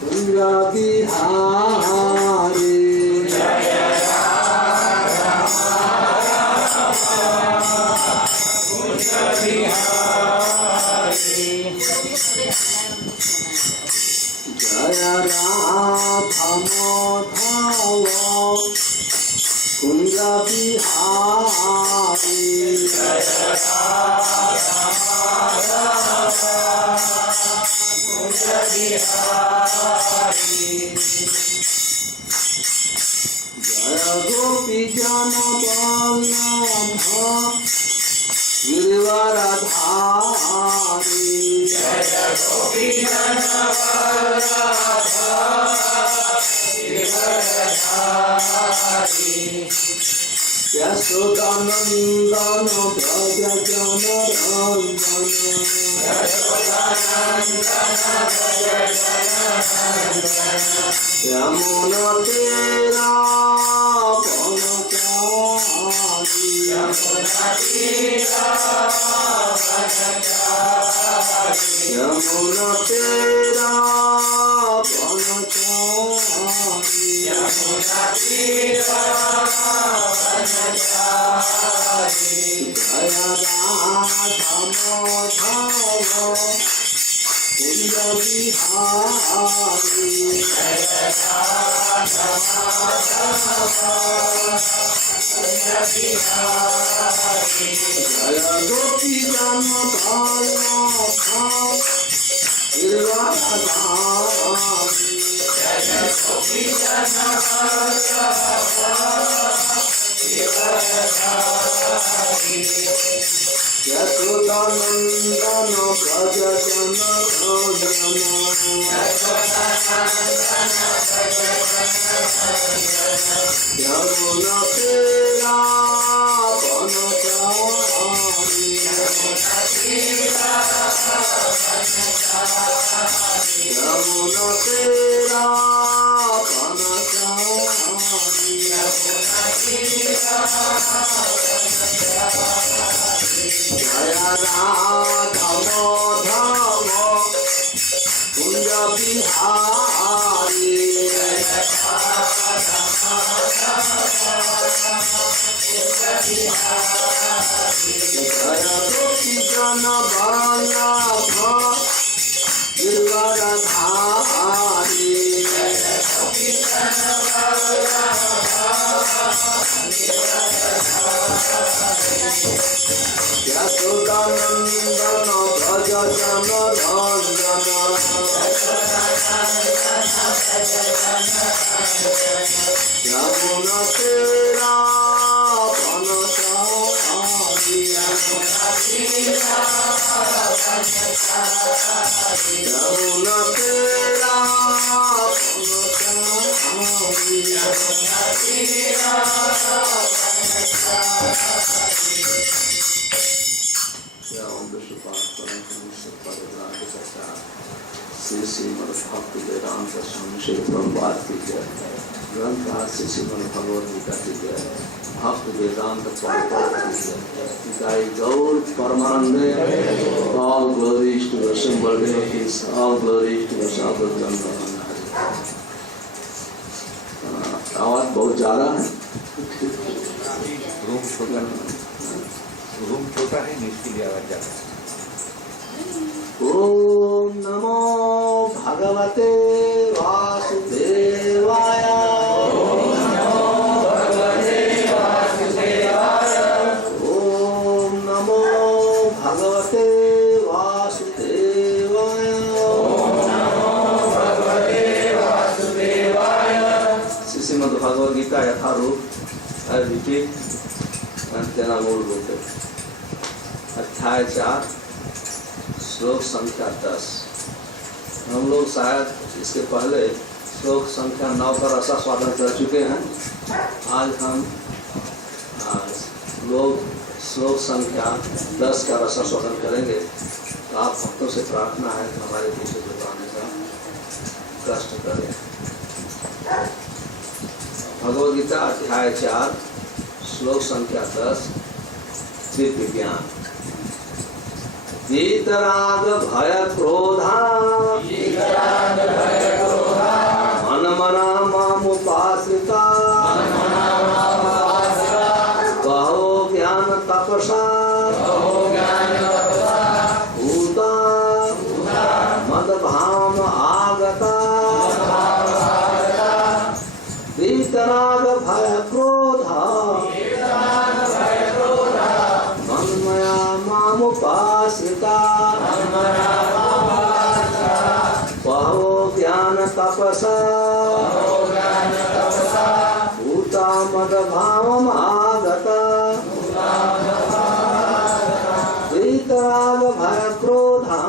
कुंज बिहारी जय राधा माधव कुंज बिहारी जय गोपी जन वल्लभ गिरिवरधारी जय गोपी जन यशोदानंदन व्रज जन यमुना तेरा वनचारी यमुना तेरा वनचारी जय राधा माधव कुंज बिहारी जय गोपी जन वल्लभ गिरिवरधारी यशोदानंदन व्रज जन यमुना तेरा वनचारी यमुना तेरा वनचारी जय राधा माधव कुंज बिहारी जय गोपी जन वल्लभ गिरिवरधारी यशोदानंदन व्रज जन यमुना तेरा वनचारी यमुना तेरा श्री श्रीमद् भक्ति वेदांत स्वामी श्री प्रभुपाद की जय। ग्रंथ श्री श्रीमद् भगवद गीता की जय। भक्त वेदांत प्रभुपाद की जय। Thy Gaur Paramanande, all glories to the symbol deities, all glories to the Sabbath. आवाज बहुत ज्यादा है। रूम छोटा है इसके लिए आवाज ज्यादा है। ओम नमो भगवते वासुदेवाय। ओम नमो भगवते वासुदेवाय। ओम नमो भगवते वासुदेवाय। ओम नमो भगवते वासुदेवाय। श्रीमद् भगवद गीता यथारूप अद्वितीय तेरा मूल रूप है। अध्याय 4 श्लोक संख्या 10। हम लोग शायद इसके पहले श्लोक संख्या 9 का रसास्वादन कर चुके हैं। आज हम लोग श्लोक संख्या 10 का रसास्वादन करेंगे। तो आप भक्तों से प्रार्थना है कि हमारे पीछे जुड़वाने का कष्ट करें। भगवद गीता अध्याय 4 श्लोक संख्या 10 दिव्य ज्ञान। वीतराग भय क्रोधा तपसा भूता मद भावमागता वीतराग भय क्रोधा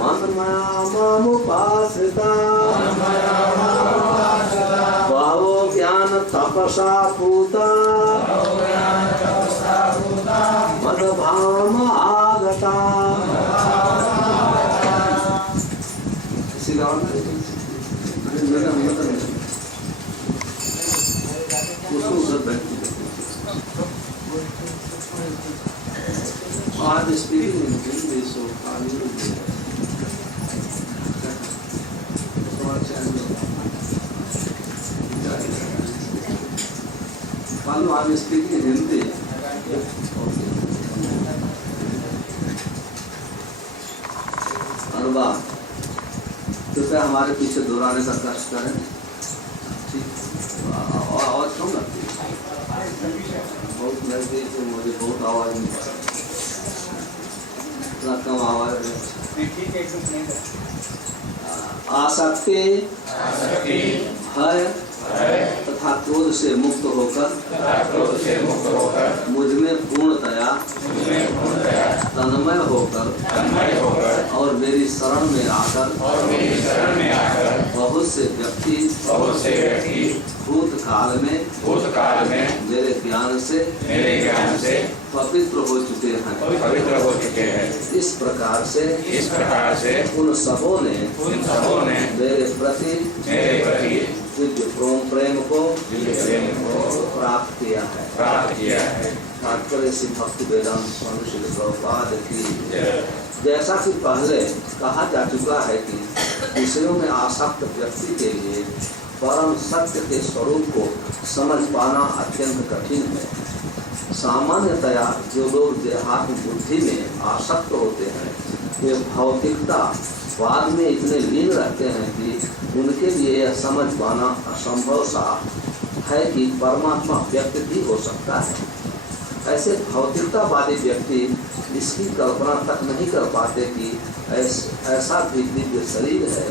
मन मया मामुपाश्रिता बहवो ज्ञान तपसा पूता मद भावमागता। आज स्पीकिंग इन हिंदी सो मालूम आज स्पीकिंग हिंदी अनुवाद कृपया हमारे पीछे दोहराने का कष्ट करें। ठीक आवाज कम लगती है बहुत नजदीक से मुझे बहुत आवाज नहीं इतना कम आवाज है। आसक्ति भय तथा क्रोध से मुक्त होकर मुझ में पूर्णतया तन्मय होकर और मेरी शरण में आकर बहुत से व्यक्ति भूतकाल में मेरे ज्ञान से पवित्र हो चुके हैं। इस प्रकार से उन सबों ने मेरे प्रति दिव्य प्रेम को प्राप्त किया है। तात्पर्य श्री भक्ति वेदांत स्वामी श्री प्रभुपाद की। जैसा कि पहले कहा जा चुका है कि विषयों में आसक्त व्यक्ति के लिए परम सत्य के स्वरूप को समझ पाना अत्यंत कठिन है। सामान्यतया जो लोग देहात्म बुद्धि में आसक्त होते हैं वे भौतिकता बाद में इतने लीन रहते हैं कि उनके लिए यह समझ पाना असंभव सा है कि परमात्मा व्यक्त भी हो सकता है। ऐसे भौतिकतावादी व्यक्ति इसकी कल्पना तक नहीं कर पाते कि ऐसा भी दिव्य शरीर है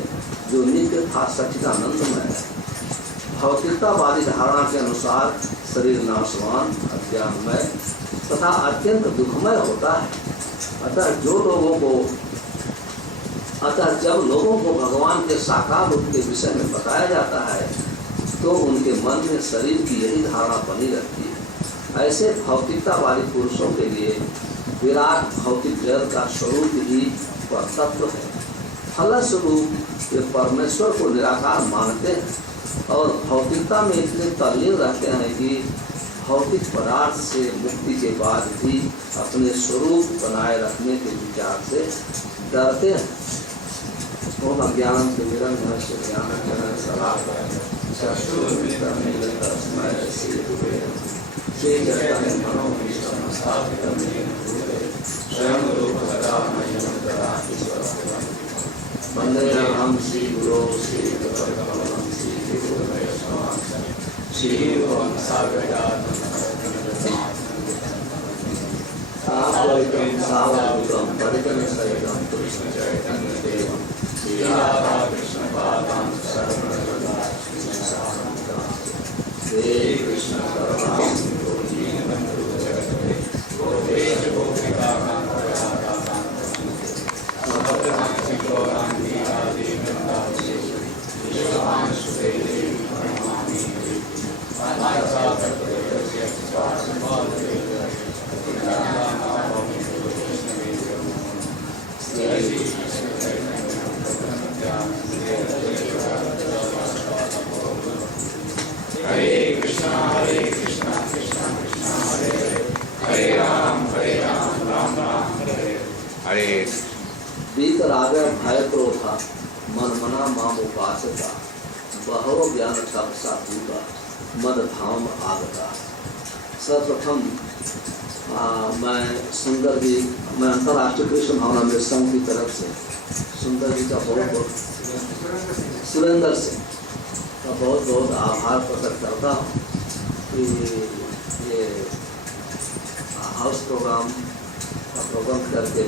जो नित्य था सच्चिदानंदमय है। भौतिकतावादी धारणा के अनुसार शरीर नाशवान अज्ञानमय तथा अत्यंत दुखमय होता है। अतः जब लोगों को भगवान के साकार रूप के विषय में बताया जाता है तो उनके मन में शरीर की यही धारणा बनी रहती है। ऐसे भौतिकतावादी पुरुषों के लिए विराट भौतिक जगत का स्वरूप ही तत्व है। फलस्वरूप वे परमेश्वर को निराकार मानते हैं और भौतिकता में इतने तल्लीन रहते हैं कि भौतिक पदार्थ से मुक्ति के बाद भी अपने स्वरूप बनाए रखने के विचार से डरते हैं। ओम अज्ञानम तिमिरं यस्य ज्ञानञ्जनं शलाकया चक्षुरुन्मिलितं येन तस्मै श्रीचैतन्यमनोभीष्टं स्थापितं येन भूतले स्वयं रूपकदा मह्यं ददाति स्वस्तिं। वन्देऽहं श्रीगुरो श्रीयुतपदकमलं श्रीगुरुवैष्णवं श्रीरूपं साग्रजातं साद्वैतं सावधूतं परिजनसहितं कृष्णचैतन्यदेवं श्री राधा कृष्ण पादां श्री कृष्ण करुणा सिंधु दीनबंधु जगत्पते गोपेश गोपिका कांत गौरांगी राधे वृंदावनेश्वरी विश्वांशुते देवी प्रणमामि माता कल्पयस्य स्वासमादे हरे कृष्णा कृष्णा कृष्णा हरे हरे राम राम राम हरे हरे। बीत रागे भय क्रोधा मन मना माम उपासता बहवो ज्ञान तपसा पूता मद धाम आगता। सर्वप्रथम मैं सुंदर जी मैं अंतर्राष्ट्रीय कृष्ण भावना में संघ की तरफ से सुंदर जी का बहुत सुरेंद्र से का बहुत आभार प्रकट करता हूँ कि ये हाउस प्रोग्राम का प्रबंध करके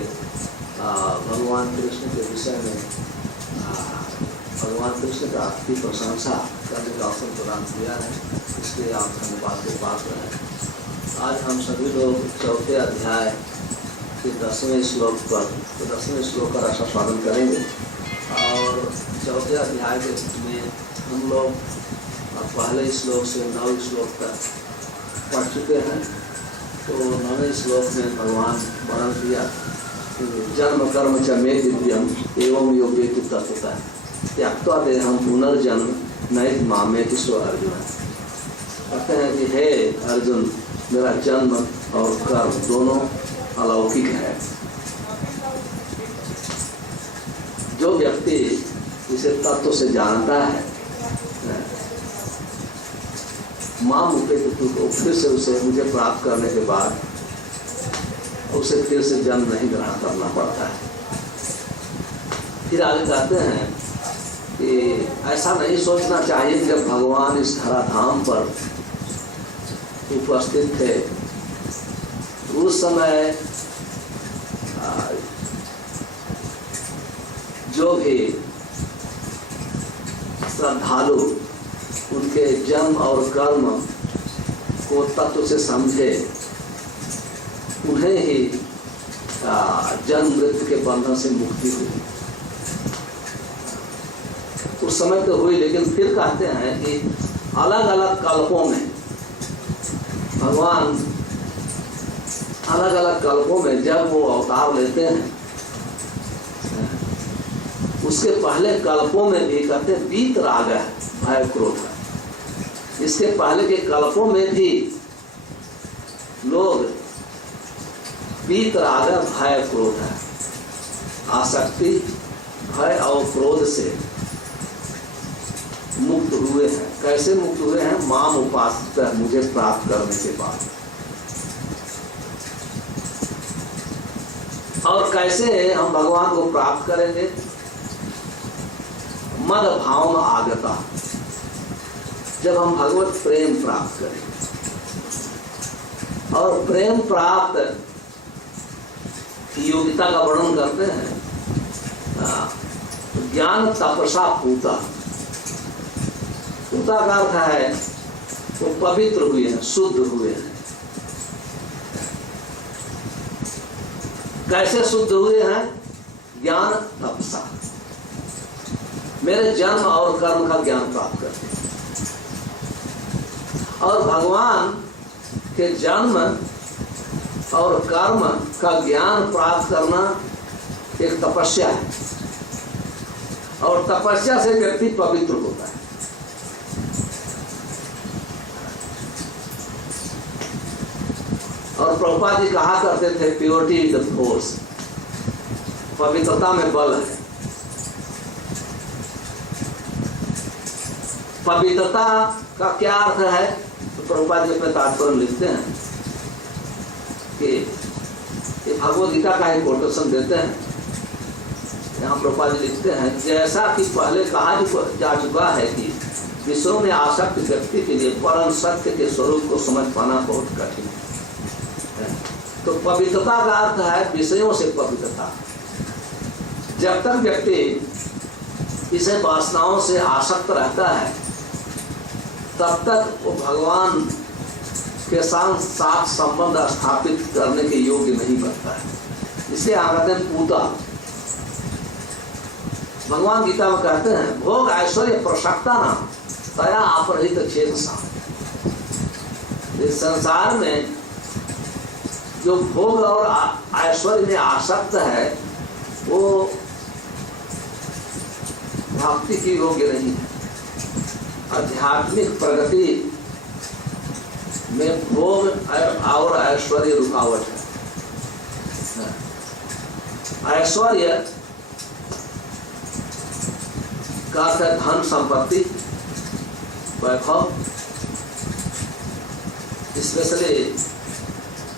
भगवान कृष्ण के विषय में भगवान कृष्ण का आपकी प्रशंसा करने का अवसर प्रदान किया है, इसलिए आप धन्यवाद के पात्र हैं। आज हम सभी लोग चौथे अध्याय के 10वें श्लोक पर 10वें श्लोक का रसास्वादन करेंगे। और चौथे अध्याय के में हम लोग पहले श्लोक से 9वें श्लोक तक पढ़ चुके हैं। तो 9वें श्लोक में भगवान वर्णन किया कि जन्म कर्म च मे दिव्यम एवं योग्य तत्वता त्यक्त्वा देहम पुनर्जन्म नैत मामेति स्व अर्जुन। कहते हैं कि हे अर्जुन, मेरा जन्म और कर्म दोनों अलौकिक है। जो व्यक्ति इसे तत्व से जानता है, माँ मुझे को फिर से उसे मुझे प्राप्त करने के बाद उसे फिर से जन्म नहीं ग्रहण करना पड़ता है। फिर आगे कहते हैं कि ऐसा नहीं सोचना चाहिए कि जब भगवान इस धराधाम पर उपस्थित थे उस समय जो भी श्रद्धालु उनके जन्म और कर्म को तत्व से समझे, उन्हें ही जन्म मृत्यु के बंधन से मुक्ति हुई। उस समय तो हुई, लेकिन फिर कहते हैं कि अलग अलग कल्पों में भगवान अलग अलग कल्पों में जब वो अवतार लेते हैं, उसके पहले कल्पों में भी कहते बीत राग है भय क्रोध है। इसके पहले के कल्पों में भी लोग बीत राग भय क्रोध है, आसक्ति भय और क्रोध से मुक्त हुए हैं। कैसे मुक्त हुए हैं? माम उपासित मुझे प्राप्त करने के बाद। और कैसे हम भगवान को प्राप्त करेंगे? मद भाव में आगता, जब हम भगवत प्रेम प्राप्त करेंगे। और प्रेम प्राप्त की योग्यता का वर्णन करते हैं ज्ञान तपसा पूता। पूता का अर्थ है वो पवित्र हुए हैं, शुद्ध हुए हैं। कैसे शुद्ध हुए हैं? ज्ञान तपसा, मेरे जन्म और कर्म का ज्ञान प्राप्त करते हैं। और भगवान के जन्म और कर्म का ज्ञान प्राप्त करना एक तपस्या है, और तपस्या से व्यक्ति पवित्र होता है। और प्रभुपाद जी कहा करते थे प्योरिटी इज द फोर्स, पवित्रता में बल है। पवित्रता का क्या अर्थ है? तो प्रभुपाद जी अपने तात्पर्य लिखते हैं कि ये भगवद गीता का एक कोटेशन देते हैं। यहाँ प्रभुपाद जी लिखते हैं, जैसा कि पहले कहा जा चुका है कि विश्व में आसक्त व्यक्ति के लिए परम सत्य के स्वरूप को समझ पाना बहुत कठिन है। तो पवित्रता का अर्थ है विषयों से पवित्रता। जब तक व्यक्ति इसे वासनाओं से आसक्त रहता है, तब तक वो भगवान के साथ संबंध स्थापित करने के योग्य नहीं बनता है। इसे कहते हैं पूता। भगवान गीता में कहते हैं भोग ऐश्वर्य प्रसक्ता नाम तया अपरहित चेतसा। इस संसार में जो भोग और ऐश्वर्य में आसक्त है वो भक्ति की योग्य नहीं है। आध्यात्मिक प्रगति में भोग और ऐश्वर्य रुकावट है। ऐश्वर्य का अर्थ है धन संपत्ति, वैभव, स्पेशली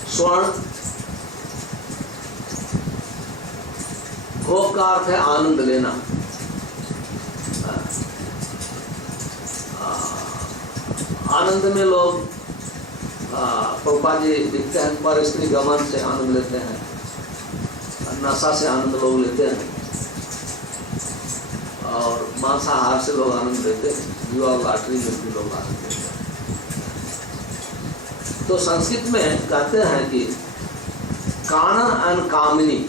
स्वर्ण। भोग का अर्थ है आनंद लेना। आनंद में लोग प्रभुपाद जी लिखते हैं पर स्त्री गमन से आनंद लेते हैं, नशा से आनंद लोग लेते हैं, और मांसाहार से लोग आनंद लेते हैं, जुआ लॉटरी में भी लोग आनंद लेते हैं। तो संस्कृत में कहते हैं कि कानन एंड कामिनी,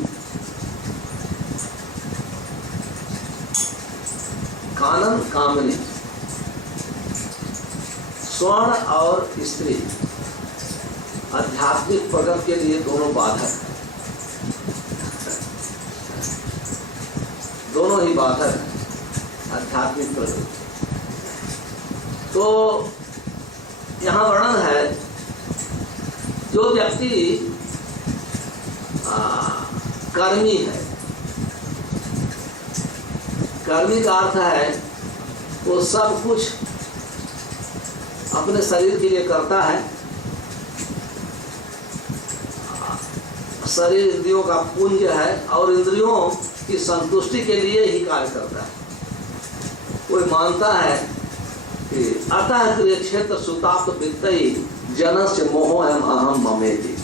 कानन कामिनी, स्वर्ण और स्त्री आध्यात्मिक प्रगति के लिए दोनों बाधक है, दोनों ही बाधक है आध्यात्मिक प्रगति। तो यहाँ वर्णन है, जो व्यक्ति कर्मी है, कर्मी का अर्थ है वो सब कुछ अपने शरीर के लिए करता है, शरीर इंद्रियों का पुंज है और इंद्रियों की संतुष्टि के लिए ही कार्य करता है। कोई मानता है कि अतः क्रिय क्षेत्र सुताप्त वित्तई जनस्य मोहो एवं अहम ममेति,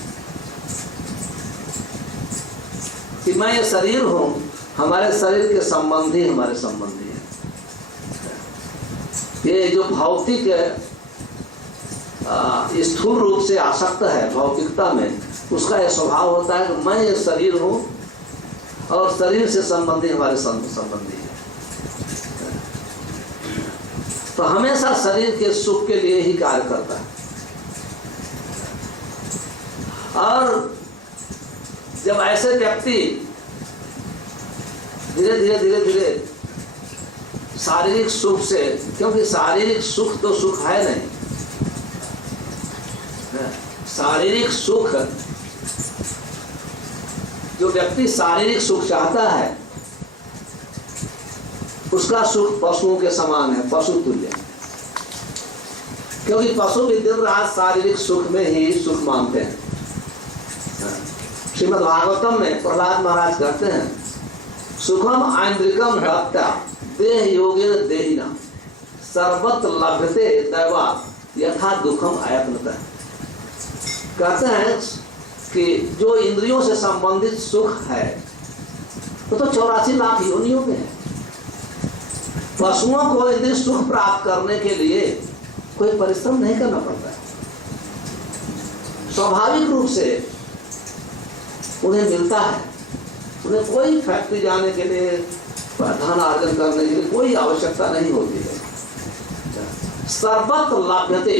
कि मैं ये शरीर हूं, हमारे शरीर के संबंधी हमारे संबंधी है। ये जो भौतिक स्थूल रूप से आसक्त है भौतिकता में, उसका यह स्वभाव होता है कि मैं ये शरीर हूं और शरीर से संबंधी हमारे संबंधी है। तो हमेशा शरीर के सुख के लिए ही कार्य करता है। और जब ऐसे व्यक्ति धीरे धीरे धीरे धीरे शारीरिक सुख से, क्योंकि शारीरिक सुख तो सुख है नहीं, शारीरिक सुख, जो व्यक्ति शारीरिक सुख चाहता है उसका सुख पशुओं के समान है, पशु तुल्य। क्योंकि पशु भी दिन रात शारीरिक सुख में ही सुख मानते हैं। श्रीमद् भागवतम में प्रहलाद महाराज कहते हैं, सुखम आंद्रिकम दत्ता देह योगेन देहिना सर्वत्र लभ्यते दैवा यथा दुखम आयत्नतः। कहते हैं कि जो इंद्रियों से संबंधित सुख है वो तो 84 लाख योनियों में है। पशुओं को इंद्रिय सुख प्राप्त करने के लिए कोई परिश्रम नहीं करना पड़ता है, स्वाभाविक रूप से उन्हें मिलता है। उन्हें कोई फैक्ट्री जाने के लिए, धन अर्जन करने के लिए कोई आवश्यकता नहीं होती है। सर्वत्र लाभ्यते,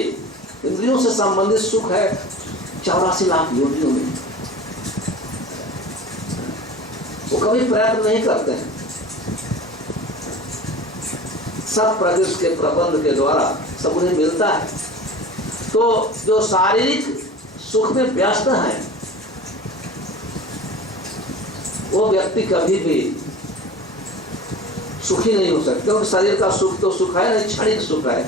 इंद्रियों से संबंधित सुख है 84 लाख योनियों में। वो कभी प्रयत्न नहीं करते हैं, सब प्रकृति के प्रबंध के द्वारा सब उन्हें मिलता है। तो जो शारीरिक सुख में व्यस्त है वो व्यक्ति कभी भी सुखी नहीं हो सकता, क्योंकि शरीर का सुख तो सुख है नहीं, क्षणिक सुख है,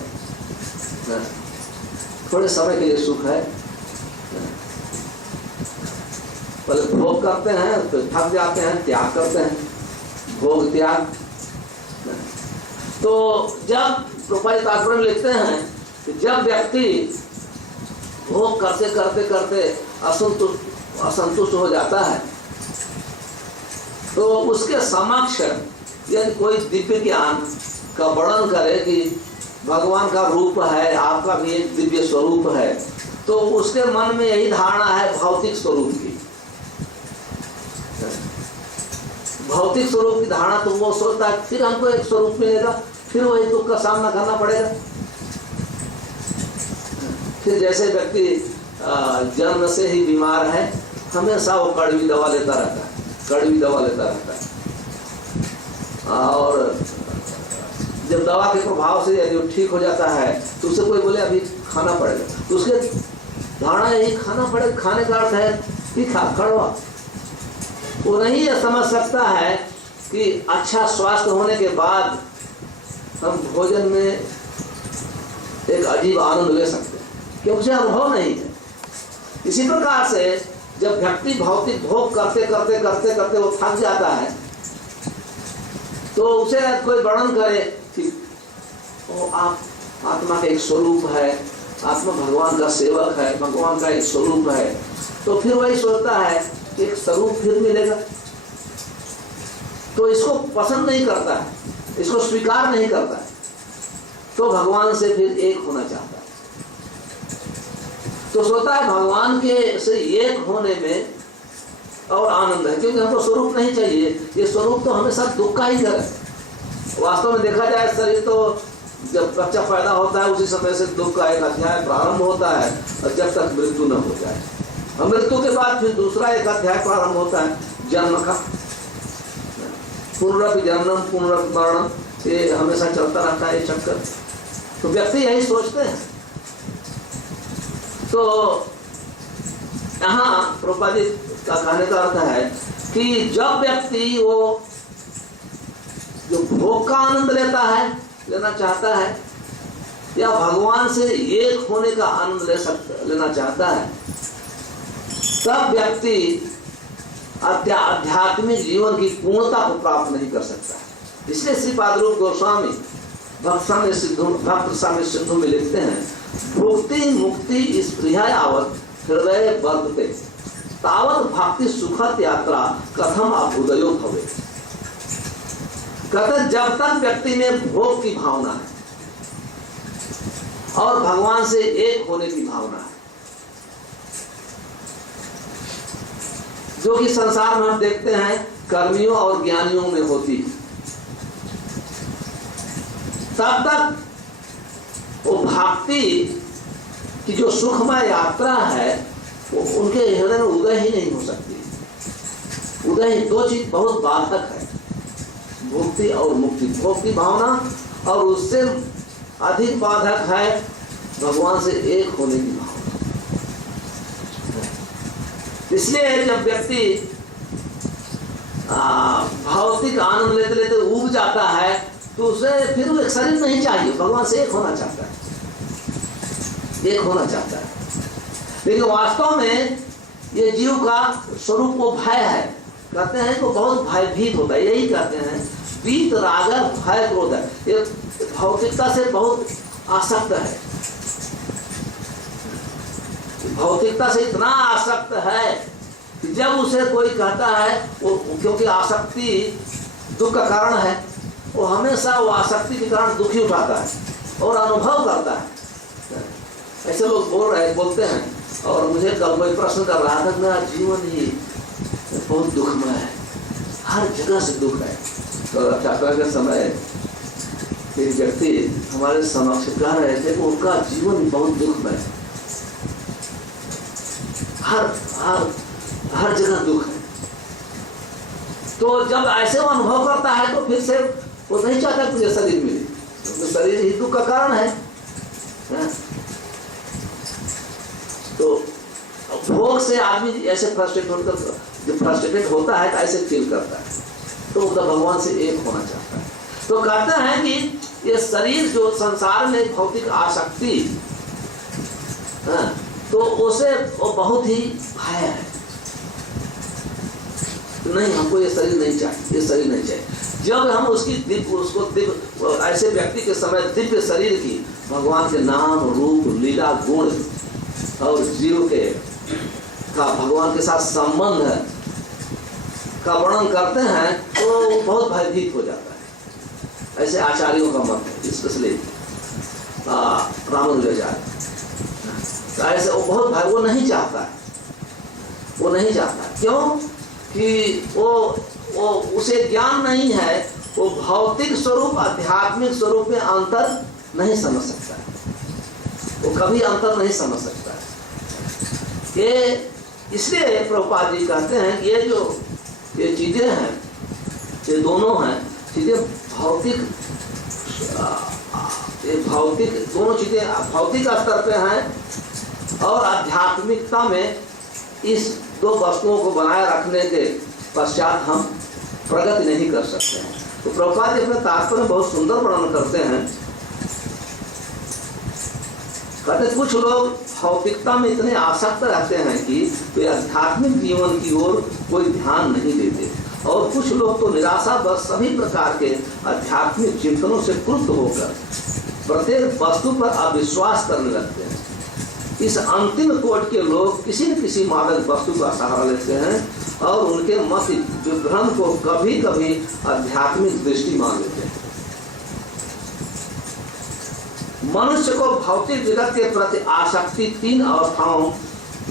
थोड़े समय के लिए सुख है। पहले भोग करते हैं, फिर थक जाते हैं, त्याग करते हैं, भोग त्याग। तो जब रूपाई तात्पर्य में लिखते हैं कि जब व्यक्ति भोग करते करते करते असंतुष्ट हो जाता है तो उसके समक्ष यदि कोई दिव्य ज्ञान का वर्णन करे कि भगवान का रूप है, आपका भी एक दिव्य स्वरूप है, तो उसके मन में यही धारणा है भौतिक स्वरूप की। भौतिक स्वरूप की धारणा तो वो सोचता है फिर हमको एक स्वरूप मिलेगा, फिर वही दुख का सामना करना पड़ेगा। फिर जैसे व्यक्ति जन्म से ही बीमार है, हमेशा वो कड़वी दवा लेता रहता है, कड़वी दवा लेता रहता है, और जब दवा के प्रभाव से यदि ठीक हो जाता है तो उसे कोई बोले अभी खाना पड़ेगा, तो उसके धारणा यही खाना पड़ेगा, खाने का अर्थ है तीखा कड़वा। वो नहीं ये समझ सकता है कि अच्छा स्वास्थ्य होने के बाद हम भोजन में एक अजीब आनंद ले सकते हैं, क्योंकि उसे अनुभव नहीं है। इसी प्रकार से जब व्यक्ति भौतिक भोग करते करते करते करते वो थक जाता है तो उसे कोई वर्णन करे कि वो आप आत्मा का एक स्वरूप है, आत्मा भगवान का सेवक है, भगवान का एक स्वरूप है, तो फिर वही सोचता है कि एक स्वरूप फिर मिलेगा, तो इसको पसंद नहीं करता है। इसको स्वीकार नहीं करता है, तो भगवान से फिर एक होना चाहता है। तो सोचता है भगवान के से एक होने में और आनंद है, क्योंकि हमको स्वरूप नहीं चाहिए। ये स्वरूप तो हमेशा दुख का ही घर है। वास्तव में देखा जाए शरीर तो जब बच्चा पैदा होता है उसी समय से दुख का एक अध्याय प्रारंभ होता है, और जब तक मृत्यु न हो जाए, और मृत्यु के बाद फिर दूसरा एक अध्याय प्रारंभ होता है जन्म का। पुनरपि जन्म पुनरपि मरणम, ये हमेशा चलता रहता है ये चक्कर। तो व्यक्ति यही सोचते हैं। तो यहाँ प्रभुपाद जी का कहने का अर्थ है कि जब व्यक्ति वो जो भोग का आनंद लेना चाहता है, या भगवान से एक होने का आनंद लेना चाहता है, तब व्यक्ति आध्यात्मिक जीवन की पूर्णता को प्राप्त नहीं कर सकता। इसलिए श्रीपाद रूप गोस्वामी भक्त साम्य सिंधु में लिखते हैं, भुक्ति मुक्ति स्पृहा यावत हृदय वर्तते तावत भक्ति सुखद यात्रा कथम अभ्युदयो भवे। कहते जब तक व्यक्ति में भोग की भावना है और भगवान से एक होने की भावना है, जो कि संसार में हम देखते हैं कर्मियों और ज्ञानियों में होती है, तब तक वो भक्ति की जो सुखमय यात्रा है वो उनके हृदय में उदय ही नहीं हो सकती। उदय ही दो चीज बहुत बाधक है, भक्ति और मुक्ति। भोग की भावना और उससे अधिक बाधक है भगवान से एक होने की भावना। इसलिए जब व्यक्ति भौतिक आनंद लेते लेते उब जाता है, तो उसे फिर वो एक शरीर नहीं चाहिए, भगवान से एक होना चाहता है, एक होना चाहता है। लेकिन वास्तव में ये जीव का स्वरूप वो भय है। कहते हैं कि बहुत भयभीत होता है, यही कहते हैं वीत रागर भय क्रोध है। ये भौतिकता से बहुत आसक्त है, भौतिकता से इतना आसक्त है कि जब उसे कोई कहता है वो, क्योंकि आसक्ति दुख का कारण है, वो हमेशा वो आसक्ति के कारण दुखी उठाता है और अनुभव करता है। ऐसे लोग बोलते हैं। और मुझे कल कोई प्रश्न कर रहा था, मेरा जीवन ही बहुत दुखमय है, हर जगह से दुख है। तो यात्रा के समय एक व्यक्ति हमारे समक्ष कह रहे थे कि उनका जीवन बहुत दुखमय है, हर जगह दुख है। तो जब ऐसे वो अनुभव करता है तो फिर से वो नहीं चाहता कि मुझे शरीर मिले, क्योंकि शरीर ही दुख का कारण है। तो भोग से आदमी ऐसे फ्रस्ट्रेटेड होता है, तो ऐसे फील करता है, तो वो भगवान से एक होना चाहता है। तो कहते हैं कि ये शरीर जो संसार में भौतिक आसक्ति, तो उसे वो बहुत ही भय है, नहीं हमको ये शरीर नहीं चाहिए, ये शरीर नहीं चाहिए। जब हम उसको ऐसे व्यक्ति के समय दिव्य शरीर की भगवान के नाम रूप लीला गुण और जीव के का भगवान के साथ संबंध का वर्णन करते हैं, तो बहुत भयभीत हो जाता है। ऐसे आचार्यों का मत है, स्पेशली रामानुजाचार्य। ऐसे वो बहुत भय, वो नहीं चाहता है, वो नहीं चाहता है। क्यों कि वो उसे ज्ञान नहीं है, वो भौतिक स्वरूप आध्यात्मिक स्वरूप में अंतर नहीं समझ सकता है, वो कभी अंतर नहीं समझ सकता है। ये इसलिए प्रभुपाद जी कहते हैं कि ये चीजें हैं, ये दोनों हैं चीजें भौतिक दोनों चीजें भौतिक स्तर पे हैं, और आध्यात्मिकता में इस दो वस्तुओं को बनाए रखने के पश्चात हम प्रगति नहीं कर सकते हैं। तो प्रभुपाद जी अपने तात्पर्य में बहुत सुंदर वर्णन करते हैं। कहते कुछ लोग भौतिकता में इतने आसक्त रहते हैं कि वे आध्यात्मिक जीवन की ओर कोई ध्यान नहीं देते, और कुछ लोग तो निराशा बस सभी प्रकार के आध्यात्मिक चिंतनों से क्रुद्ध होकर प्रत्येक वस्तु पर अविश्वास करने लगते हैं। इस अंतिम कोट के लोग किसी न किसी मादक वस्तु का सहारा लेते हैं और उनके मत विभ्रम को कभी कभी आध्यात्मिक दृष्टि मान लेते हैं। मनुष्य को भौतिक जगत के प्रति आसक्ति तीन अवस्थाओं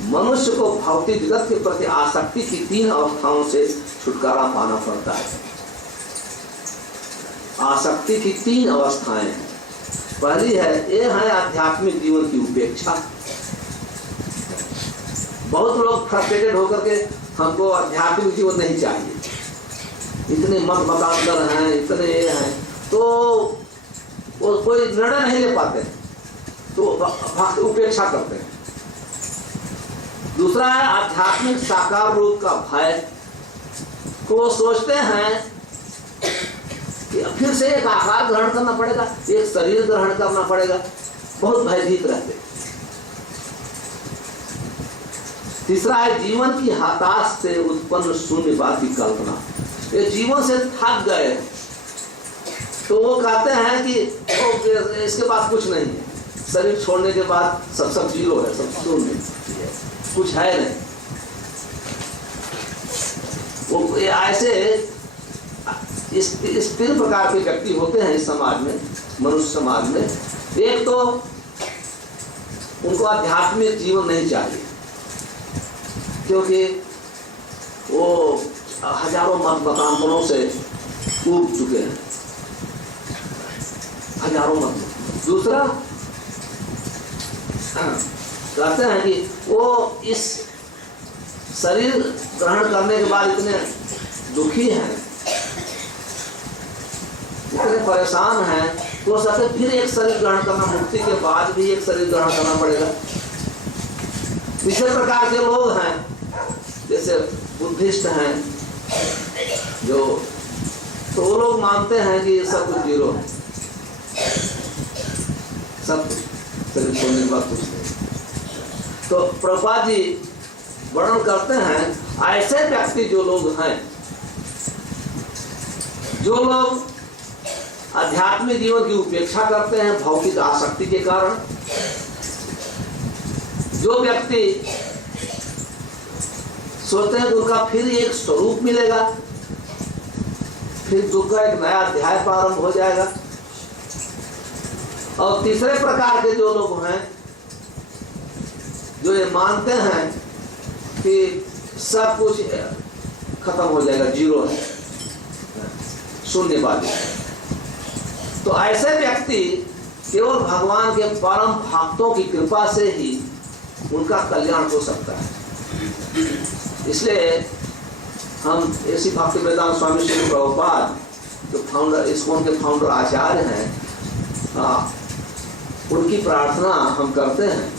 मनुष्य को भौतिक जगत के प्रति आसक्ति की तीन अवस्थाओं से छुटकारा पाना पड़ता है। आसक्ति की तीन अवस्थाएं हैं। पहली है, ये है आध्यात्मिक जीवन की उपेक्षा। बहुत लोग फ्रस्ट्रेटेड होकर के हमको आध्यात्मिक जीवन नहीं चाहिए, इतने मत मतांतर हैं, इतने ये हैं, तो वो कोई निर्णय नहीं ले पाते, तो भक्त उपेक्षा करते हैं। दूसरा है आध्यात्मिक साकार रूप का भय, तो वो सोचते हैं कि फिर से एक आकार ग्रहण करना पड़ेगा, एक शरीर ग्रहण करना पड़ेगा, बहुत भयभीत रहते। तीसरा है जीवन की हताश से उत्पन्न शून्यवाद की कल्पना। ये जीवन से थक गए तो वो कहते हैं कि इसके पास कुछ नहीं है, शरीर छोड़ने के बाद सब जीरो है, सब शून्य, कुछ है नहीं। वो ऐसे इस तीन प्रकार के व्यक्ति होते हैं इस समाज में, मनुष्य समाज में। एक तो उनको आध्यात्मिक जीवन नहीं चाहिए, क्योंकि वो हजारों मत मतांतरों से ऊब चुके हैं, हजारों मत। दूसरा कहते हैं कि वो इस शरीर ग्रहण करने के बाद इतने दुखी हैं, इतने परेशान हैं, तो सकते फिर एक शरीर ग्रहण करना, मुक्ति के बाद भी एक शरीर ग्रहण करना पड़ेगा। तीसरे प्रकार के लोग हैं, जैसे बुद्धिस्ट हैं, जो तो वो लोग मानते हैं कि सब कुछ जीरो है, सब कुछ शरीर छोड़ने के बाद कुछ नहीं। तो प्रभुपाद जी वर्णन करते हैं ऐसे व्यक्ति जो लोग हैं, जो लोग आध्यात्मिक जीवन की उपेक्षा करते हैं भौतिक आसक्ति के कारण, जो व्यक्ति सोचते हैं कि उनका फिर एक स्वरूप मिलेगा, फिर दुख का एक नया अध्याय प्रारंभ हो जाएगा। और तीसरे प्रकार के जो लोग हैं, जो ये मानते हैं कि सब कुछ खत्म हो जाएगा, जीरो है, शून्यवादी। तो ऐसे व्यक्ति केवल भगवान के परम भक्तों की कृपा से ही उनका कल्याण हो सकता है। इसलिए हम ऐसी भक्ति वेदांत स्वामी श्री प्रभुपाद जो फाउंडर, इस्कॉन के फाउंडर आचार्य हैं, उनकी प्रार्थना हम करते हैं